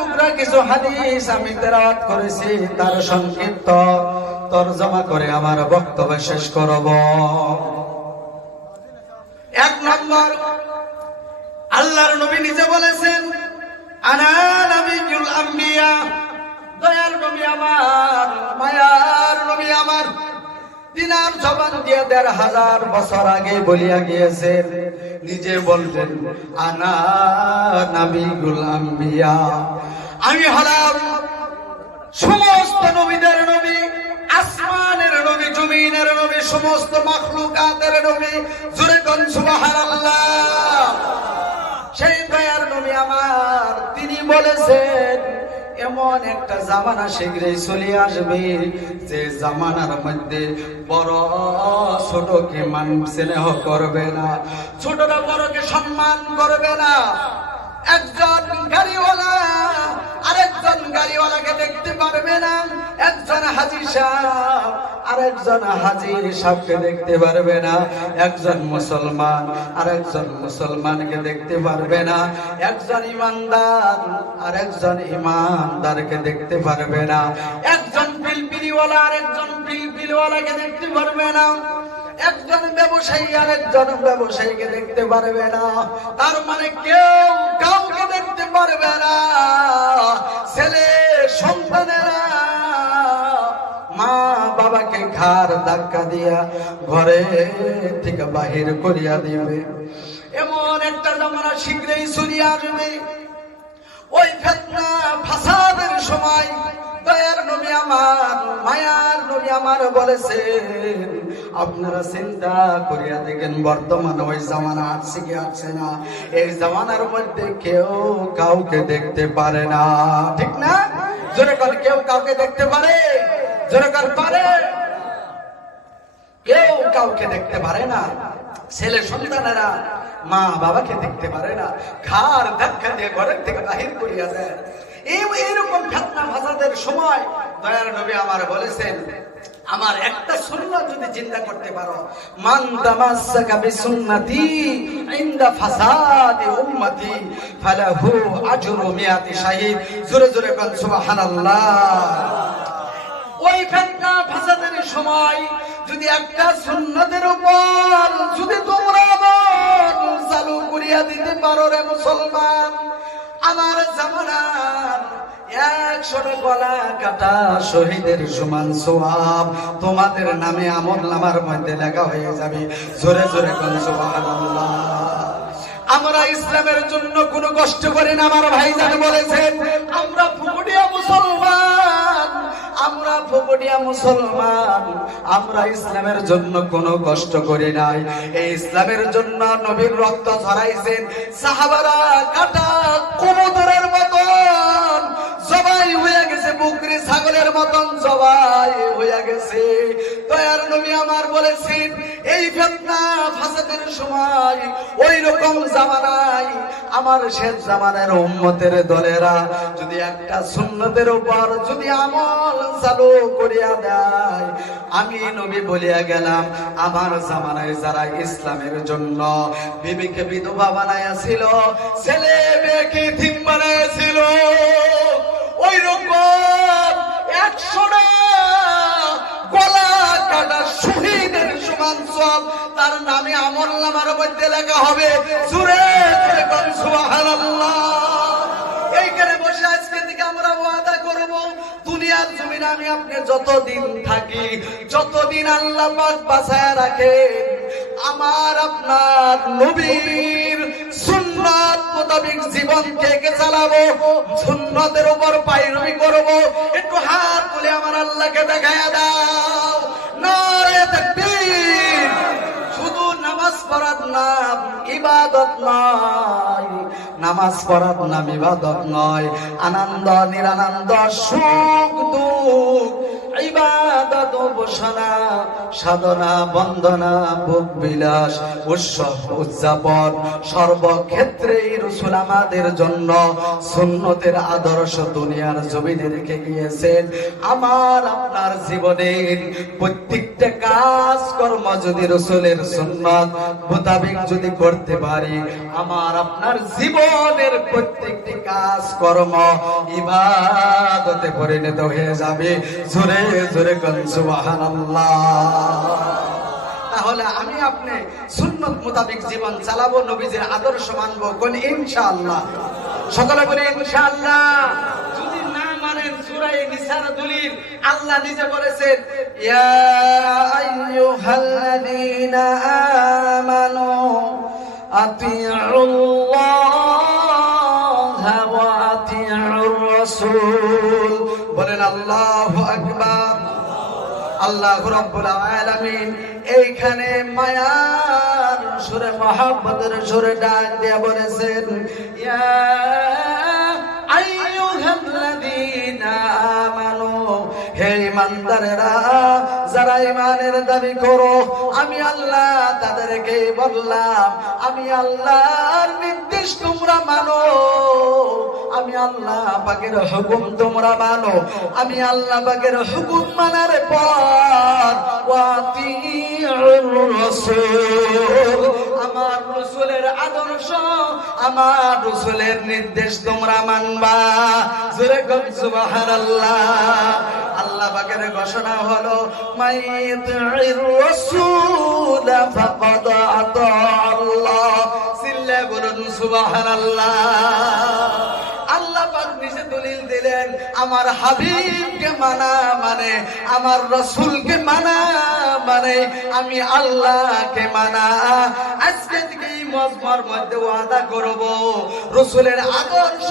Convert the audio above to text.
টুকরা কিছু হাদিস আমি তেলাওয়াত করেছি, তার সংক্ষিপ্ত তর্জমা করে আমার বক্তব্য শেষ করব। এক নম্বর, আল্লাহর নবী নিজে বলেছেন, আনা নবিয়ুল আম্বিয়া দয়ার নবী আমার, মায়ার নবী আমার। দিনার জবান দিয়ে দেড় হাজার বছর আগে বলিয়া গিয়েছেন। নিজে বলতেন আনা নাবি গুলাম বিয়া আমি হলাম সমস্ত নবীদের নবী, আসমানের নবী, জমিনের নবী, সমস্ত মখলুকাতের নবী। জুড়ে কোন সুবহানাল্লাহ। এমন একটা জামানা শীঘ্রই চলে আসবে। যে জামানার মধ্যে বড় ছোটকে মান স্নেহ করবে না। ছোটরা বড়কে সম্মান করবে না। একজন গাড়িওয়ালা আরেকজন গাড়িওয়ালাকে দেখতে পারবে না। একজন হাজি সাহেব, আরেকজন হাজি সাহেবকে দেখতে পারবে না। একজন মুসলমান, আরেকজন মুসলমানকে দেখতে পারবে না। একজন ইমানদার, আরেকজন ইমানদারকে দেখতে পারবে না। একজন পিলপিলিওয়ালা, আরেকজন পিলপিলিওয়ালাকে দেখতে পারবে না। একজন ব্যবসায়ী আরেকজন ব্যবসায়ীকে দেখতে পারবে না। তার মানে কেউ কাউকে দেখতে পারবে না। ছেলে সন্তানেরা মা বাবাকে ঘাড় ধাক্কা দিয়া ঘরে থেকে বাহির করিয়া দিবে। এমন একটা জামানা শীঘ্রই চলিয়ে আসবে। ওই ফেতনা ফাসাদের সময় নবী আমার, মায়ার নবী আমার বলেছেন, আপনারা চিন্তা করিয়া দেখেন, বর্তমান ওই জামানা আসছে কি আসছে না। এই জামানার মধ্যে কেউ কাউকে দেখতে পারে না। ঠিক না? জোরে কেউ কাউকে দেখতে পারে? জোরে পারে? কেউ কাউকে দেখতে পারে না। ছেলে সন্তানেরা মা বাবাকে দেখতে পারে না। ঘর ধাক্কা দিয়ে ঘরের থেকে বাহির করিয়া দেয়। এই এইরকম সময় দয়ার নবী আমার বলেছেন, আমার একটা যদি চিন্তা করতে পারো, মান ইনদা ফাসাদি উম্মতি, ফালাহু আজরু মিয়াতি জোরে জোরে সুবহানাল্লাহ। ওই ফেতনা ফাসাদের সময় যদি একটা সুন্নতের উপর যদি তোমরা চালু করিয়া দিতে পারো রে মুসলমান, আমার জামানার একশোটা গলা কাটা শহীদের সমান সোয়াব তোমাদের নামে আমল নামার মধ্যে লেখা হয়ে যাবে। জোরে জোরে কোন আমরা ইসলামের জন্য কোনো কষ্ট করি না, আমার ভাইজান বলেছেন, আমরা ফুকুডিয়া মুসলমান। আমরা ফুকুটিয়া মুসলমান, আমরা ইসলামের জন্য কোনো কষ্ট করি নাই। এই ইসলামের জন্য নবীর রক্ত ঝরাইছেন সাহাবারা কাটা কুমুদরের মতন। সবাই হয়ে বুকরি ছাগলের মতন জবাই হয়ে গেছে। দয়ার নবী আমার বলেছেন, এই ফেতনা ফাসাদের সময় ওই রকম জামানায় আমার শেষ জামানের উম্মতের দলেরা যদি একটা সুন্নতের উপর যদি আমল চালু করিয়া দেয়, আমি নবী বলিয়া গেলাম, আমার জামানায় যারা ইসলামের জন্য বিবিকে বিধবা বানাইয়াছিল, ছেলে মেয়েকে থিম বানাইয়াছিল ওই রকম তার নামে আমল নামার মধ্যে লেখা হবে এইখানে বসে আজকে থেকে আমরা ওয়াদা করব যতদিন আল্লাহ পাক বাঁচায় রাখে আমার আপনার নবীর সুন্নাত মোতাবিক জীবন থেকে চালাবো, সুন্নতের উপর পাইরবি করব আল্লাহকে দেখায় দাও। শুধু নামাজ পড়ার নাম ইবাদত নয়। নামাজ পড়ার নাম ইবাদত নয়। আনন্দ, নিরানন্দ, সুখ, দুঃখ সাধনা, বন্দনা, ভোগ বিলাস, উৎসব, উদযাপন সর্বক্ষেত্রেই রসুল আমাদের জন্য সুন্নতের আদর্শ দুনিয়ার জমিনে রেখে গিয়েছেন। আমার, আপনার জীবনের প্রত্যেকটা কাজ কর্ম যদি রসুলের সুন্নত মোতাবেক যদি করতে পারি, আমার, আপনার জীবনের প্রত্যেকটি কাজ কর্ম ইবাদতে পরিণত হয়ে যাবে। জোরে জোরে তাহলে আমি আপনি সুন্নত মোতাবেক জীবন চালাবো নবীজির আদর্শ মানবো কোন সকলে আল্লাহ আল্লাহ রব্বুল আলামিন এইখানে মায়ার সুরে মহব্বতের সুরে ডাক দিয়ে বলেছেন ইয়া আইয়ুহাল্লাযীনা আমানু হে ইমানদারেরা, যারা ইমানের দাবি করো, আমি আল্লাহ তাদেরকে বললাম, আমি আল্লাহর নির্দেশ তোমরা মানো। আমি আল্লাহ পাকের হুকুম তোমরা মানো। আমি আল্লাহ পাকের হুকুম মানার পর আমার রাসূলের আদর্শ, আমার রাসূলের নির্দেশ তোমরা মানবা। জোরে সুবহানাল্লাহ। আল্লাহ পাকের ঘোষণা হলো আমার হাবিবকে মানা মানে আমার রসুলকে মানা মানে আমি আল্লাহকে মানা। আজকে থেকে মজমার মধ্যে ওয়াদা করব, রসুলের আদর্শ